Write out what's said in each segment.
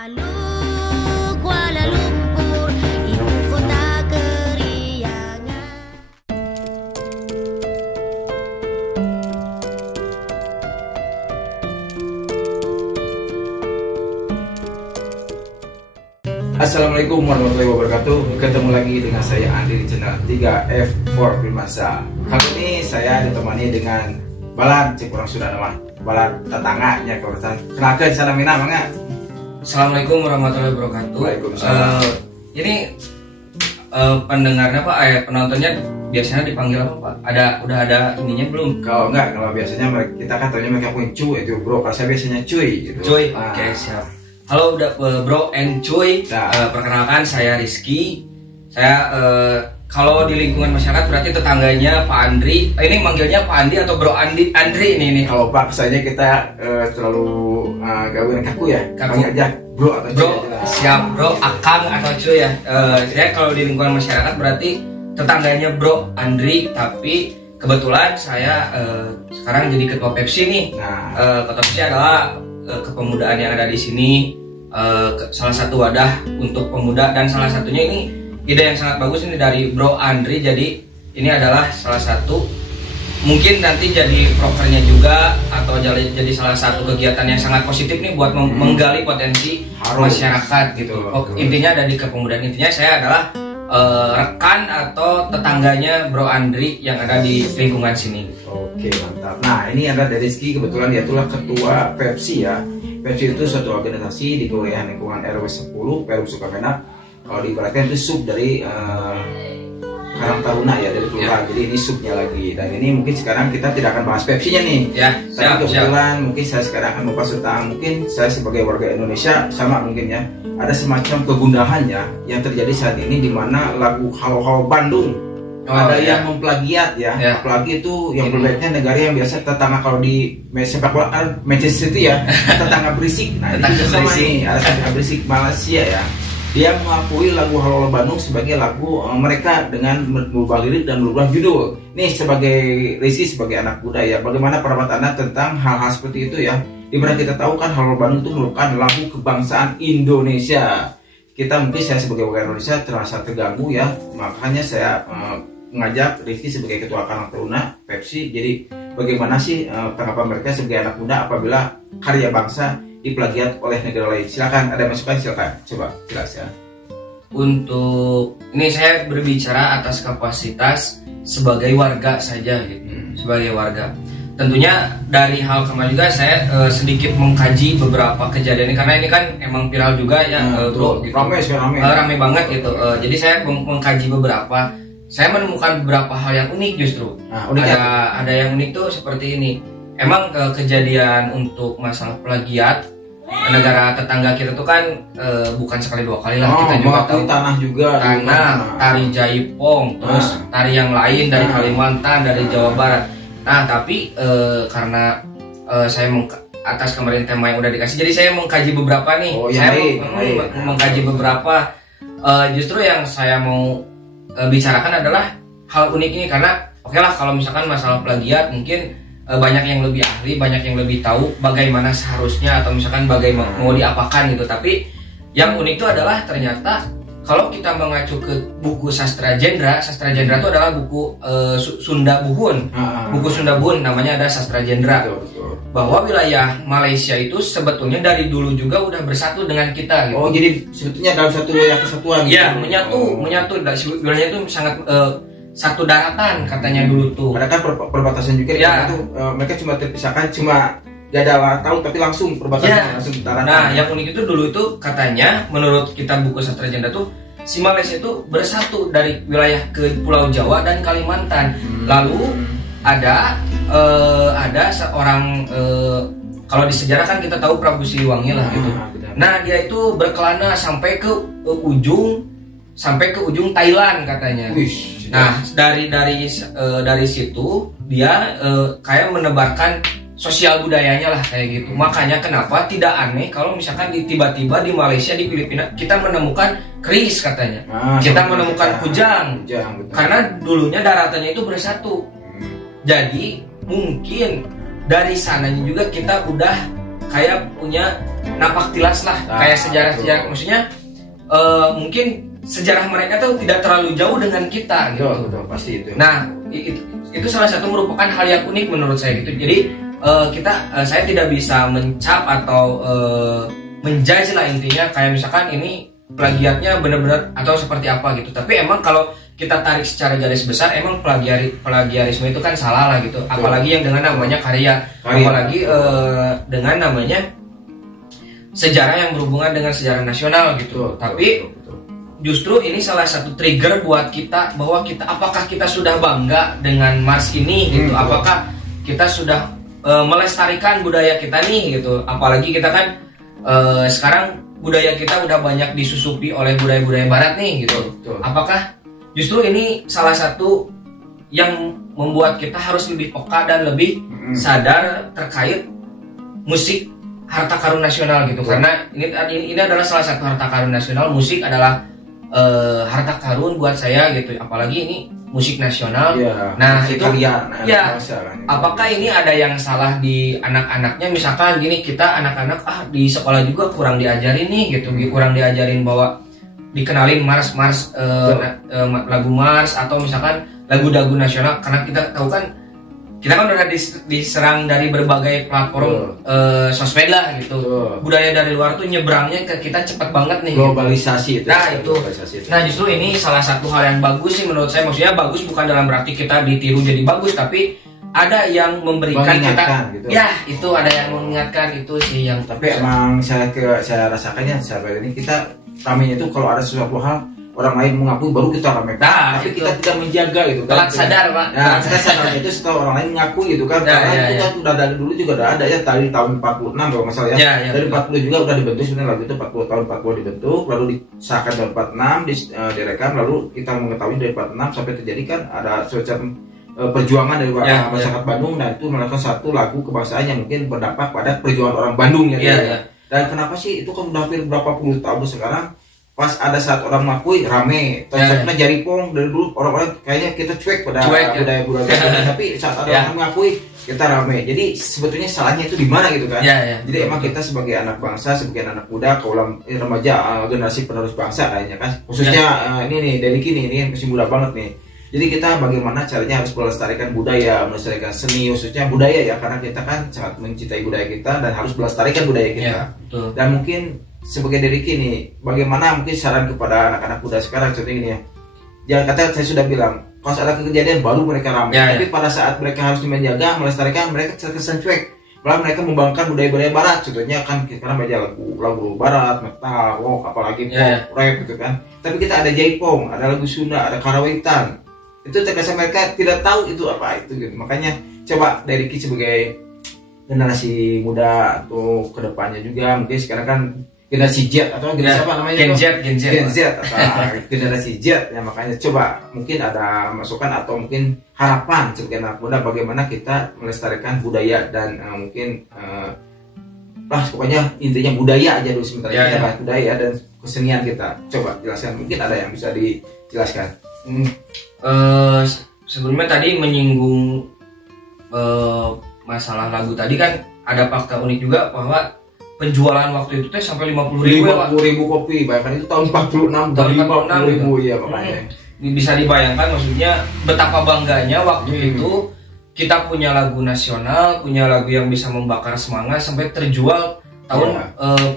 Palu, Kuala Lumpur, ibu kota keriangan. Assalamualaikum warahmatullahi wabarakatuh. Ketemu lagi dengan saya Andi di channel 3F4 Filmasa. Kali ini saya ditemani dengan Balar, cek orang sudah nama Balar tetangganya kawasan. Kenalkan sana mina mangga. Assalamualaikum warahmatullahi wabarakatuh. Waalaikumsalam. Ini pendengarnya Pak, penontonnya biasanya dipanggil apa Pak? Udah ada ininya belum? Kalau enggak, kalau biasanya kita kan taunya mereka punya cuy itu bro. Kalau saya biasanya cuy gitu. Cuy, oke, siap. Halo bro and cuy. Nah. Perkenalkan saya Rizky. Saya kalau di lingkungan masyarakat berarti tetangganya Pak Andri. Ini manggilnya Pak Andi atau Bro Andri ini. Kalau Pak kesannya kita terlalu gawin kaku ya. Kaku. Panggil aja bro atau cuy. Bro, aja lah. siap bro, akang atau cuy ya. Saya kalau di lingkungan masyarakat berarti tetangganya Bro Andri, tapi kebetulan saya sekarang jadi ketua Pepsi nih. Nah. Ketua Pepsi adalah kepemudaan yang ada di sini, salah satu wadah untuk pemuda, dan salah satunya ini ide yang sangat bagus ini dari Bro Andri. Jadi ini adalah salah satu, mungkin nanti jadi prokernya juga atau jadi salah satu kegiatan yang sangat positif nih buat menggali potensi masyarakat gitu. Intinya dari kepemudaan, intinya saya adalah rekan atau tetangganya Bro Andri yang ada di lingkungan sini. Oke, mantap. Nah, ini ada dari Rizky, kebetulan dia itulah ketua Pepsi ya. Pepsi itu suatu organisasi di kelurahan lingkungan RW 10 Perum Sukamenak. Kalau diibaratkan itu sub dari Karang Taruna ya, dari kelurahan. Jadi ini subnya lagi. Dan ini mungkin sekarang kita tidak akan bahas Pepsinya nih. Ya, Tapi kebetulan mungkin saya sekarang akan membahas tentang, mungkin saya sebagai warga Indonesia sama mungkin ya, ada semacam kegundahan ya yang terjadi saat ini di mana lagu Halo Halo Bandung ada yang memplagiat ya. Apalagi itu yang berbeda negara yang biasa tetangga, kalau di sepak bola kan Manchester City ya, tetangga berisik. Nah, itu sama nih, ada tetangga berisik Malaysia ya. Dia mengakui lagu Halo Halo Bandung sebagai lagu mereka dengan merubah lirik dan merubah judul. Nih sebagai Rizky, sebagai anak muda ya, bagaimana pendapat Anda tentang hal-hal seperti itu ya? Dimana kita tahu kan Halo Halo Bandung itu merupakan lagu kebangsaan Indonesia. Kita mungkin, saya sebagai warga Indonesia terasa terganggu ya, makanya saya mengajak Rizky sebagai ketua Karang Taruna Pepsi. Jadi bagaimana sih tanggapan mereka sebagai anak muda apabila karya bangsa diplagiat oleh negara lain? Silakan, ada masukan silakan, coba jelaskan. Untuk ini saya berbicara atas kapasitas sebagai warga saja gitu. Sebagai warga. Tentunya dari hal kemarin juga saya sedikit mengkaji beberapa kejadian ini, karena ini kan emang viral juga ya, bro. Gitu. Ramai banget gitu. Jadi saya mengkaji beberapa. Saya menemukan beberapa hal yang unik justru. Ada yang unik tuh seperti ini. Emang kejadian untuk masalah plagiat negara tetangga kita tuh kan bukan sekali dua kali lah. Kita juga tahu tanah juga, tari Jaipong, terus tari yang lain dari Kalimantan, dari Jawa Barat. Nah tapi karena saya atas kemarin tema yang udah dikasih, jadi saya mengkaji beberapa nih. Mengkaji beberapa. Justru yang saya mau bicarakan adalah hal unik ini, karena oke lah kalau misalkan masalah plagiat mungkin banyak yang lebih ahli, banyak yang lebih tahu bagaimana seharusnya atau misalkan bagaimana mau diapakan gitu. Tapi yang unik itu adalah ternyata kalau kita mengacu ke buku Sastra Jendra itu adalah buku Sunda Buhun. Buku Sunda Buhun namanya ada Sastra Jendra. Bahwa wilayah Malaysia itu sebetulnya dari dulu juga udah bersatu dengan kita gitu. Oh, jadi sebetulnya dalam satu wilayah kesatuan gitu. Iya, menyatu. Wilayahnya itu sangat satu daratan katanya dulu tuh. Ada kan perbatasan juga ya. Itu mereka cuma terpisahkan, cuma gak ada tahu, tapi langsung perbatasan langsung daratan. Nah, yang unik itu dulu itu katanya menurut kita buku Sastra Jendra tuh si Malaysia itu bersatu dari wilayah ke Pulau Jawa dan Kalimantan. Lalu ada seorang kalau di sejarah kan kita tahu Prabu Siliwangi lah gitu. Nah, dia itu berkelana sampai ke ujung Thailand katanya. Nah, dari situ dia kayak menebarkan sosial budayanya lah kayak gitu. Makanya kenapa tidak aneh kalau misalkan tiba-tiba di Malaysia, di Filipina kita menemukan keris katanya. Kita menemukan kujang. Karena dulunya daratannya itu bersatu. Jadi mungkin dari sananya juga kita udah kayak punya napak tilas lah, kayak sejarah-sejarah, maksudnya mungkin sejarah mereka tuh tidak terlalu jauh dengan kita gitu. Betul, pasti itu. Nah, itu salah satu merupakan hal yang unik menurut saya gitu. Jadi saya tidak bisa mencap atau menjudge lah intinya, kayak misalkan ini plagiatnya benar-benar atau seperti apa gitu. Tapi emang kalau kita tarik secara garis besar, emang plagiarisme itu kan salah lah gitu. Apalagi yang dengan namanya karya. Apalagi dengan namanya sejarah yang berhubungan dengan sejarah nasional gitu. Tapi justru ini salah satu trigger buat kita bahwa apakah kita sudah bangga dengan Mars ini gitu. Apakah kita sudah melestarikan budaya kita nih gitu. Apalagi kita kan sekarang budaya kita udah banyak disusupi oleh budaya-budaya barat nih gitu. Apakah justru ini salah satu yang membuat kita harus lebih peka dan lebih sadar terkait musik harta karun nasional gitu. Karena ini adalah salah satu harta karun nasional. Musik adalah harta karun buat saya gitu. Apalagi ini musik nasional. Nah itu ya. Apakah ini ada yang salah di anak-anaknya? Misalkan gini, kita anak-anak di sekolah juga kurang diajarin nih gitu, kurang diajarin bahwa dikenalin Mars lagu Mars atau misalkan lagu-lagu nasional, karena kita tahu kan kita kan udah diserang dari berbagai platform sosmed lah gitu. Budaya dari luar tuh nyebrangnya ke kita cepat banget nih. Globalisasi gitu. Nah justru ini salah satu hal yang bagus sih menurut saya. Maksudnya bagus bukan dalam berarti kita ditiru jadi bagus, tapi ada yang memberikan kita gitu. Ya itu ada yang mengingatkan, itu sih yang. Tapi emang saya rasakannya sahabat ini, kita ramenya itu kalau ada sesuatu hal orang lain mengakui baru kita ramai. Tapi kita tidak menjaga gitu kan. Telat sadar Pak. Ya, kita sadarnya itu setelah orang lain mengakui gitu kan. Karena itu kan udah dari dulu juga udah ada ya, dari tahun 46 kalau nggak salah ya. Dari 40 juga udah dibentuk sebenarnya lagu itu, 40 tahun 40 dibentuk, lalu disahkan tahun 46 direkam, lalu kita mengetahui dari 46 sampai terjadi kan ada semacam perjuangan dari masyarakat Bandung, dan itu melakukan satu lagu kebangsaan yang mungkin berdampak pada perjuangan orang Bandung ya. Dan kenapa sih itu kan udah hampir berapa puluh tahun sekarang, pas ada saat orang mengakui rame, konsepnya jaripong dari dulu orang-orang kayaknya kita cuek pada budaya-budaya tapi saat ada orang mengakui kita rame. Jadi sebetulnya salahnya itu di mana gitu kan? Jadi emang kita sebagai anak bangsa, sebagai anak muda, kaulah remaja, generasi penerus bangsa kayaknya kan, khususnya ini nih dari kini ini masih muda banget nih. Jadi kita bagaimana caranya harus melestarikan budaya, melestarikan seni, khususnya budaya ya, karena kita kan sangat mencintai budaya kita dan harus melestarikan budaya kita. Dan mungkin sebagai dari kini, bagaimana mungkin saran kepada anak-anak muda sekarang seperti ini ya. Jangan kata saya sudah bilang, kalau ada kejadian baru mereka ramai, tapi pada saat mereka harus menjaga, melestarikan, mereka terkesan cuek. Malah mereka membanggakan budaya-budaya barat, contohnya kan kita baca lagu barat, metal, rock, apalagi pop, rap gitu kan. Tapi kita ada jaipong, ada lagu Sunda, ada karawitan. Itu terkesan mereka tidak tahu itu apa itu gitu. Makanya coba dari Ki sebagai generasi muda atau kedepannya juga, mungkin sekarang kan generasi Z atau generasi apa namanya? Gen Z atau generasi Z ya, makanya coba mungkin ada masukan atau mungkin harapan sebagai anak muda bagaimana kita melestarikan budaya dan mungkin pokoknya intinya budaya aja dulu sementara kita bahas budaya dan kesenian kita. Coba jelaskan, mungkin ada yang bisa dijelaskan. Sebelumnya tadi menyinggung masalah lagu tadi kan ada fakta unik juga bahwa penjualan waktu itu teh sampai 50.000 kopi, bahkan itu tahun 46 dari 50.000 ya makanya. Bisa dibayangkan maksudnya betapa bangganya waktu itu kita punya lagu nasional, punya lagu yang bisa membakar semangat sampai terjual tahun 46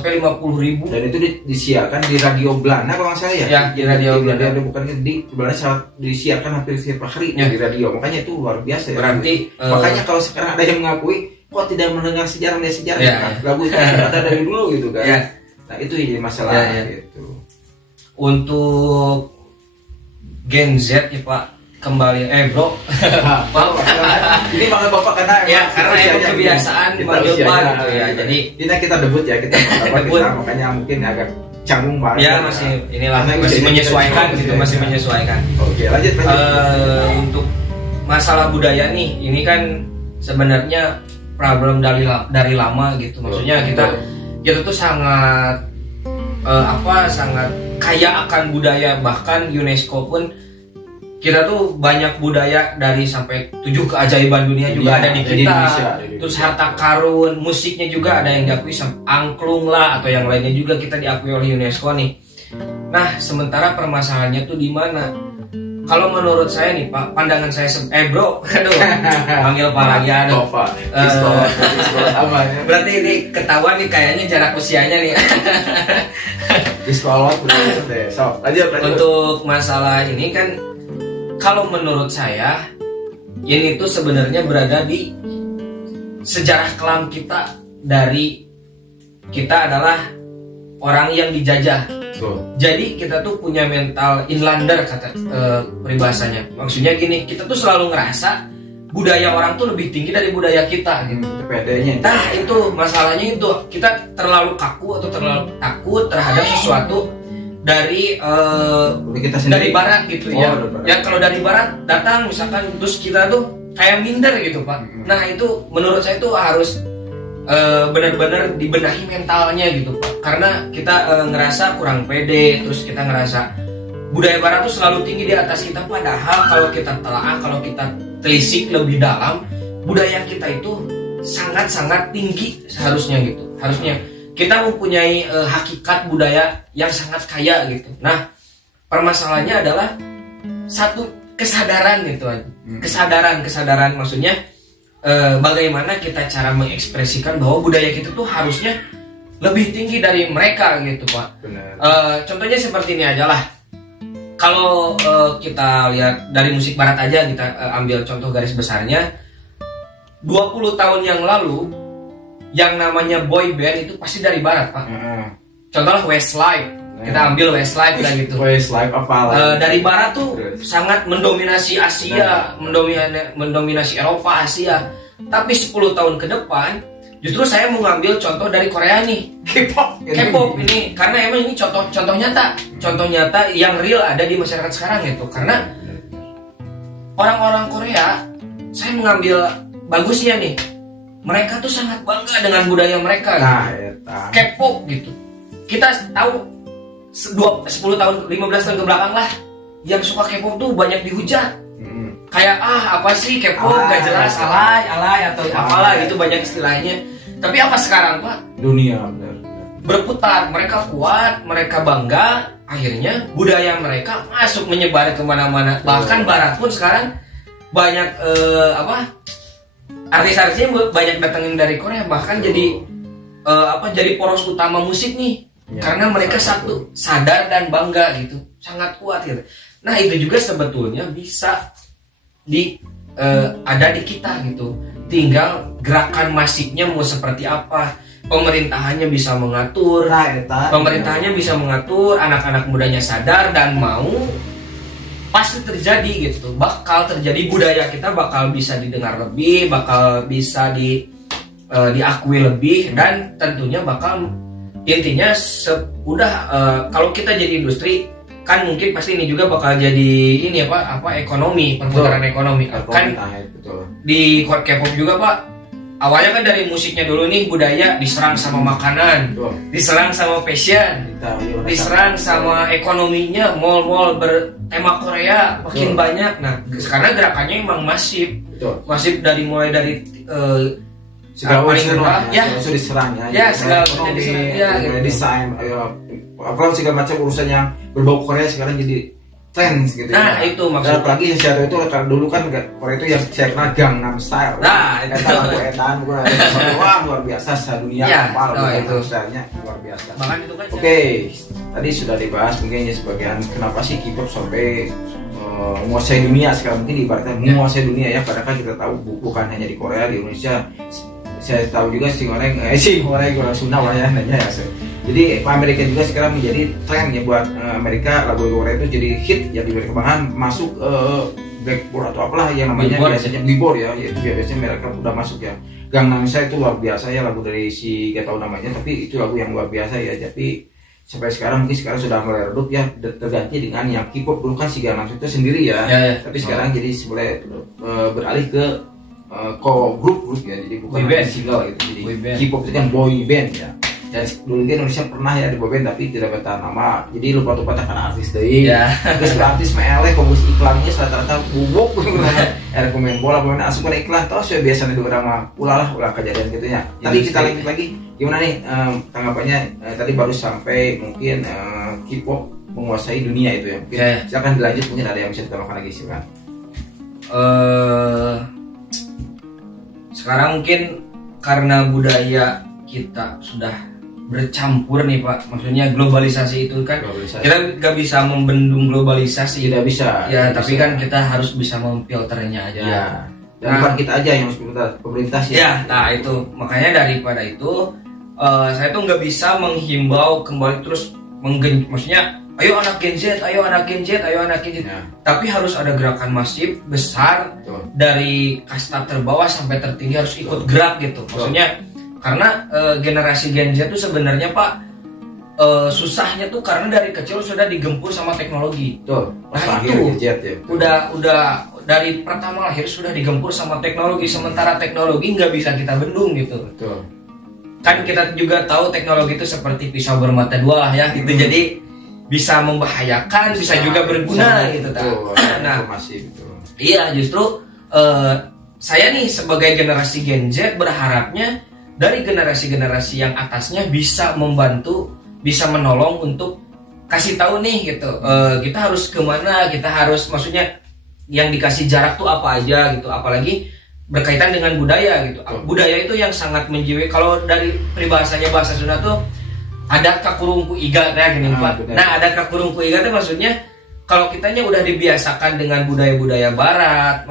sampai 50.000. Dan itu disiarkan di radio Belanda kalau nggak salah ya. Ya di radio Belanda, bukan di Belanda, saat disiarkan hampir setiap hari di radio. Makanya itu luar biasa ya. Berarti makanya kalau sekarang ada yang mengakui kok tidak mendengar sejarah lagu itu ada dari dulu gitu kan. Nah itu jadi masalah gitu. Untuk Gen Z ya Pak, kembali bro. Ini banget Bapak karena emang kebiasaan dipanggil Pak gitu ya. Jadi ini kita debut ya, kita makanya mungkin agak canggung banget. Ya masih menyesuaikan gitu, masih menyesuaikan. Oke, lanjut. Untuk masalah budaya nih, ini kan sebenarnya problem dari lama gitu. Maksudnya kita tuh sangat sangat kaya akan budaya, bahkan UNESCO pun kita tuh banyak budaya dari sampai 7 keajaiban dunia juga ada di di kita. Indonesia. Terus harta karun, musiknya juga ada yang diakui angklung lah atau yang lainnya juga kita diakui oleh UNESCO nih. Nah, sementara permasalahannya tuh di mana? Kalau menurut saya nih Pak, pandangan saya bro, aduh, panggil Pak lagi aduh. Berarti ini ketahuan nih kayaknya jarak usianya nih. Di sekolah deh. So, lanjut. Untuk masalah ini kan, kalau menurut saya ini tuh sebenarnya berada di sejarah kelam kita. Dari kita adalah orang yang dijajah. Jadi kita tuh punya mental inlander kata peribahasanya. Maksudnya gini, kita tuh selalu ngerasa budaya orang tuh lebih tinggi dari budaya kita gitu. PD-nya. Nah itu masalahnya, itu kita terlalu kaku atau terlalu takut terhadap sesuatu dari kita sendiri. dari barat gitu ya. Ya kalau dari barat datang misalkan terus kita tuh kayak minder gitu Pak. Nah itu menurut saya itu harus benar-benar dibenahi mentalnya gitu Pak. Karena kita ngerasa kurang pede, terus kita ngerasa budaya barat tuh selalu tinggi di atas kita. Padahal kalau kita telaah, kalau kita telisik lebih dalam, budaya kita itu sangat-sangat tinggi seharusnya gitu. Harusnya kita mempunyai hakikat budaya yang sangat kaya gitu. Nah, permasalahannya adalah satu kesadaran gitu aja. Kesadaran maksudnya bagaimana kita cara mengekspresikan bahwa budaya kita tuh harusnya lebih tinggi dari mereka gitu Pak. Contohnya seperti ini aja lah. Kalau kita lihat dari musik barat aja, kita ambil contoh garis besarnya, 20 tahun yang lalu yang namanya boy band itu pasti dari barat Pak. Contohnya Westlife, kita ambil Westlife lah gitu. Westlife apa lah? Dari barat tuh sangat mendominasi Asia, mendominasi Eropa, Asia. Tapi 10 tahun ke depan justru saya mau ngambil contoh dari Korea nih, K-pop ini, karena emang ini contoh nyata yang real ada di masyarakat sekarang gitu. Karena orang-orang Korea, saya mengambil bagusnya nih, mereka tuh sangat bangga dengan budaya mereka gitu. K-pop gitu. Kita tahu 10 tahun, 15 tahun ke belakang lah, yang suka K-pop tuh banyak dihujat. Kayak apa sih K-pop gak jelas, alay atau apalah gitu, banyak istilahnya. Tapi apa sekarang Pak? Dunia berputar, mereka kuat, mereka bangga, akhirnya budaya mereka masuk menyebar kemana-mana. Bahkan barat pun sekarang banyak artis-artisnya banyak datangin dari Korea, bahkan jadi jadi poros utama musik nih. Karena mereka satu sadar dan bangga gitu, sangat kuat gitu. Nah itu juga sebetulnya bisa ada di kita gitu. Tinggal gerakan masifnya mau seperti apa, pemerintahannya bisa mengatur, anak-anak mudanya sadar dan mau, pasti terjadi gitu. Bakal terjadi, budaya kita bakal bisa didengar lebih, bakal bisa diakui lebih, dan tentunya bakal intinya kalau kita jadi industri kan mungkin pasti ini juga bakal jadi ini ekonomi, perputaran ekonomi. Kan di K-pop juga Pak, awalnya kan dari musiknya dulu nih, budaya diserang sama makanan, diserang sama fashion, diserang sama ekonominya, mall-mall bertema Korea makin banyak. Nah karena gerakannya emang masif dari mulai dari segala unsur diserang segala unsur diserang, desain, apalagi segala macam urusan yang berbau Korea sekarang jadi trends gitu. Nah itu maksudnya. Apalagi yang itu karena dulu kan Korea itu yang saya kenal Gangnam Style. Nah itu wah luar biasa sedunia. Itu stylenya luar biasa. Bahkan itu kan. Oke, tadi sudah dibahas mungkin ya sebagian kenapa sih K-pop sampai menguasai dunia sekarang, mungkin ibaratnya menguasai dunia ya. Padahal kan kita tahu bukan hanya di Korea, di Indonesia. Saya tahu juga si orang Sunda lah ya nanya ya. Jadi Amerika juga sekarang menjadi tren ya buat Amerika, lagu Korea itu jadi hit ya di Amerika, bahkan masuk Blackboard atau apalah yang namanya biasanya Billboard ya, itu biasanya mereka udah masuk ya. Gangnam Style itu luar biasa ya, lagu dari si gak tahu namanya, tapi itu lagu yang luar biasa ya. Tapi sampai sekarang mungkin sudah mulai redup ya, terganti dengan yang K-pop. Dulu kan si Gangnam Style itu sendiri ya. Tapi sekarang jadi mulai beralih ke grup ya, jadi bukan single gitu. Jadi K-pop itu kan boy band ya. Dan dulu kan Indonesia pernah ya di band tapi tidak bertahan lama. Jadi lupa-lupa karena artis deui. Iya. Terus artis meleh komus iklannya rata-rata bubuk ada komen bola pemain asup iklan tos ya biasanya di orang mah ulah kejadian gitu ya. Tadi kita lanjut lagi gimana nih tanggapannya tadi baru sampai mungkin K-pop menguasai dunia itu ya. Mungkin silakan dilanjut, mungkin ada yang bisa ditambahkan lagi silakan. Sekarang mungkin karena budaya kita sudah bercampur nih Pak, maksudnya globalisasi itu kan kita nggak bisa membendung globalisasi, tidak bisa ya, tidak tapi bisa. kan kita harus bisa memfilternya aja ya. Dan bukan kita aja yang harus pemerintah sih ya. Nah itu makanya daripada itu saya tuh nggak bisa menghimbau kembali terus maksudnya ayo anak Gen Z, ayo anak Gen Z, ayo anak Gen Z ya. Tapi harus ada gerakan masif besar. Betul. Dari kasta terbawah sampai tertinggi harus ikut gerak gitu. Maksudnya karena generasi Gen Z itu sebenarnya Pak susahnya tuh karena dari kecil sudah digempur sama teknologi. Betul. Nah itu Gen Z, ya, udah dari pertama lahir sudah digempur sama teknologi, sementara teknologi nggak bisa kita bendung gitu. Betul. Kan kita juga tahu teknologi itu seperti pisau bermata dua ya gitu. Jadi bisa membahayakan, bisa juga berguna gitu kan. Nah, iya justru saya nih sebagai generasi Gen Z berharapnya dari generasi-generasi yang atasnya bisa membantu, bisa menolong untuk kasih tahu nih gitu. Kita harus kemana, kita harus maksudnya yang dikasih jarak tuh apa aja gitu. Apalagi berkaitan dengan budaya gitu. Budaya itu yang sangat menjiwai. Kalau dari peribahasanya bahasa Sunda tuh ada kakurungku iga kayak gini Pak. Nah ada kakurungku iga itu maksudnya kalau kitanya udah dibiasakan dengan budaya-budaya barat,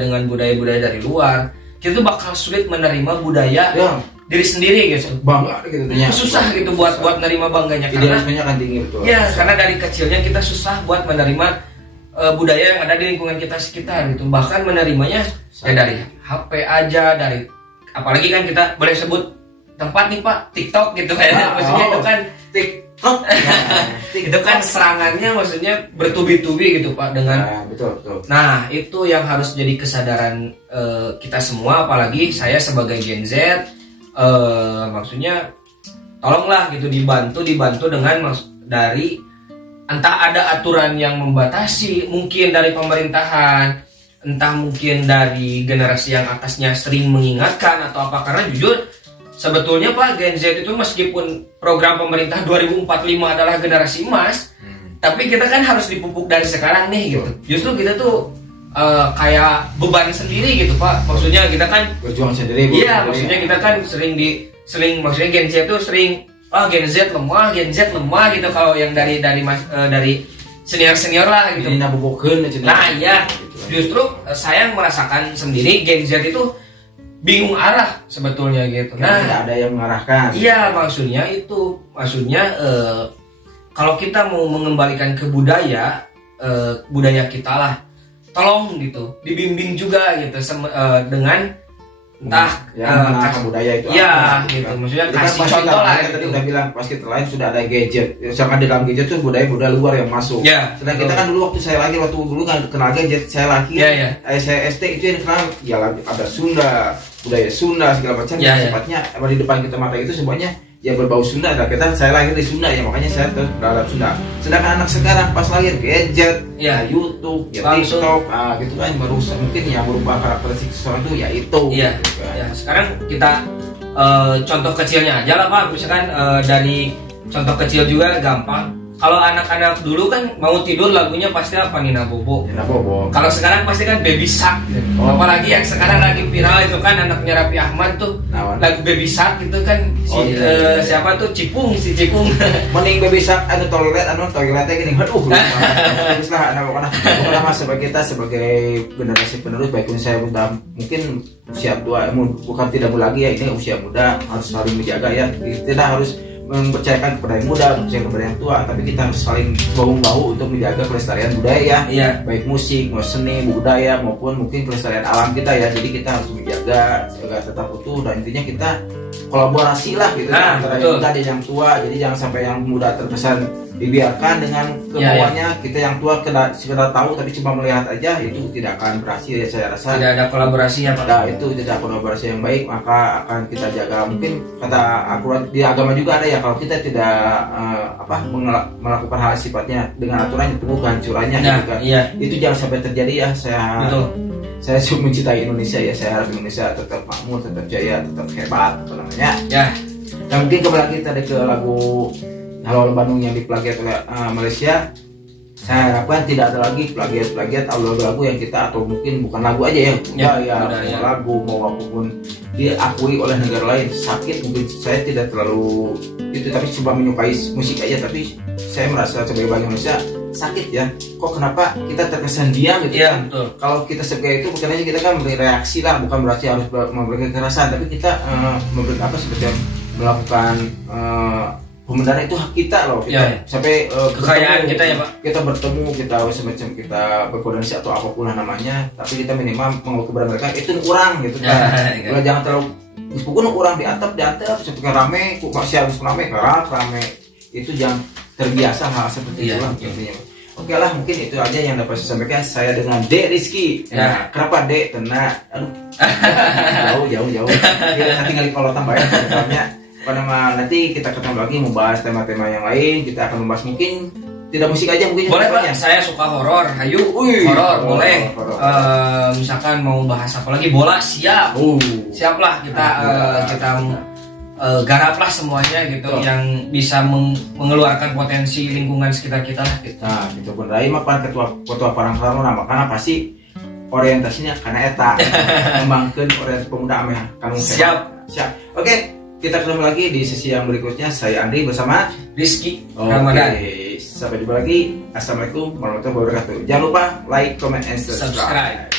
dengan budaya-budaya dari luar, kita tuh bakal sulit menerima budaya diri sendiri gitu. Bangga gitu. Susah gitu buat nerima bangganya karena kan tinggi betul. Ya karena dari kecilnya kita susah buat menerima budaya yang ada di lingkungan kita sekitar gitu. Bahkan menerimanya ya dari HP aja, dari apalagi kan kita boleh sebut tempat nih Pak, TikTok gitu kayak maksudnya itu kan TikTok. Itu kan serangannya maksudnya bertubi-tubi gitu Pak dengan betul. Nah, itu yang harus jadi kesadaran kita semua, apalagi saya sebagai Gen Z maksudnya tolonglah gitu dibantu dengan dari entah ada aturan yang membatasi mungkin dari pemerintahan, entah mungkin dari generasi yang atasnya sering mengingatkan atau apa, karena jujur sebetulnya Pak Gen Z itu meskipun program pemerintah 2045 adalah generasi emas, tapi kita kan harus dipupuk dari sekarang nih gitu. Justru kita tuh kayak beban sendiri gitu Pak. Maksudnya kita kan berjuang sendiri. Iya, maksudnya kita kan sering maksudnya Gen Z itu sering Gen Z lemah gitu kalau yang dari senior lah gitu. Nah iya, justru saya merasakan sendiri Gen Z itu bingung arah sebetulnya gitu. Nah, tidak ada yang mengarahkan. Iya, maksudnya kalau kita mau mengembalikan ke budaya kita lah, tolong gitu dibimbing juga gitu dengan entah budaya itu ya gitu. Maksudnya kasih contoh lah gitu. Tadi udah bilang pas kita lain sudah ada gadget, misalkan di dalam gadget tuh budaya luar yang masuk. Sedangkan kita kan dulu waktu dulu kan kenal gadget, saya saya SD itu yang kenal ya ada Sunda, budaya Sunda segala macam. Sifatnya di depan kita mata itu semuanya ya berbau Sunda. Dan saya lahir di Sunda ya, makanya saya terus berada Sunda. Sedangkan anak sekarang pas lahir gadget, YouTube, TikTok, gitu kan baru mungkin yang berubah karakteristik seseorang itu ya itu. Iya. Gitu kan. Ya, sekarang kita contoh kecilnya aja lah Pak. Misalkan dari contoh kecil juga gampang. Kalau anak-anak dulu kan mau tidur lagunya pasti apa, Nina Bobo. Kalau sekarang pasti kan Baby Shark. Apalagi yang sekarang lagi viral itu kan anaknya Raffi Ahmad tuh lagu Baby Shark itu kan siapa tuh Cipung. Mending Baby Shark toiletnya gini. Aduh. Teruslah anak-anak sebagai kita sebagai generasi penerus, baik saya udah mungkin usia tua, bukan tidak muda lagi ya, ini usia muda harus saling menjaga ya. Kita harus mempercayakan kepada yang muda, mempercayakan kepada yang tua, tapi kita harus saling bahu-bahu untuk menjaga kelestarian budaya, baik musik, seni, budaya maupun mungkin kelestarian alam kita ya. Jadi kita harus menjaga agar tetap utuh, dan intinya kita kolaborasi lah gitu Nah, antara betul. yang muda dan yang tua. Jadi jangan sampai yang muda terkesan dibiarkan dengan kemauannya. Kita yang tua sekedar tahu tapi cuma melihat aja, itu tidak akan berhasil ya saya rasa. Tidak ada kolaborasi ya Pak. Nah, itu tidak kolaborasi yang baik, maka akan kita jaga. Mungkin kata aturan di agama juga ada ya, kalau kita tidak melakukan hal sifatnya dengan aturan itu kehancurannya Nah, gitu kan. iya. Itu jangan sampai terjadi ya. Betul. Saya mencintai Indonesia ya, saya harap Indonesia tetap makmur, tetap jaya, tetap hebat apa namanya. Ya. Dan mungkin kembali lagi tadi ke lagu Halo Halo Bandung yang diplagiat oleh Malaysia. Saya harapkan tidak ada lagi plagiat lagu-lagu yang kita, atau mungkin bukan lagu aja ya, Ya. lagu mau apapun diakui oleh negara lain. Sakit mungkin saya tidak terlalu itu, tapi coba menyukai musik aja, tapi saya merasa sebagai bangsa Indonesia sakit ya. Kok kenapa kita terkesan diam gitu Iya, kan? betul. Kalau kita sebagai itu bukan hanya kita kan beri reaksi lah, bukan berarti harus memberikan kekerasan, tapi kita memberi seperti melakukan pembenaran, itu hak kita loh. Kita Ya. sampai Kekayaan bertemu, kita ya, Pak. kita bertemu, kita semacam kita berkoordinasi atau apapun lah namanya, tapi kita minimal mengakui kepada mereka itu kurang gitu kan. Ya. Kalau jangan terlalu meskipun orang di atap seperti rame, kok masih harus rame, rame itu jangan terbiasa hal seperti Iya, itu intinya. Oke lah, mungkin itu aja yang dapat saya sampaikan. Saya dengan D Rizky. Ya. Nah, kenapa D? Karena jauh. Kita tinggal di kolotan banyak sebenarnya. Nanti kita ketemu lagi membahas tema-tema yang lain. Kita akan membahas mungkin tidak musik aja mungkin. Boleh Pak, ya. saya suka horor. Hayu, Wih, horor boleh. horor. Misalkan mau bahas apa lagi, bola siap. Siaplah kita garaplah semuanya gitu, Betul. yang bisa mengeluarkan potensi lingkungan sekitar kita lah gitu. Nah, itu pun Rai mah pan ketua parang sarana, makanya pasti orientasinya karena eta mengembangkan orientasi pemuda ameh kanu Siap. Oke, kita ketemu lagi di sesi yang berikutnya. Saya Andri bersama Rizky Oke, Ramadan. sampai jumpa lagi. Assalamualaikum warahmatullahi wabarakatuh. Jangan lupa like, comment, and subscribe. Subscribe.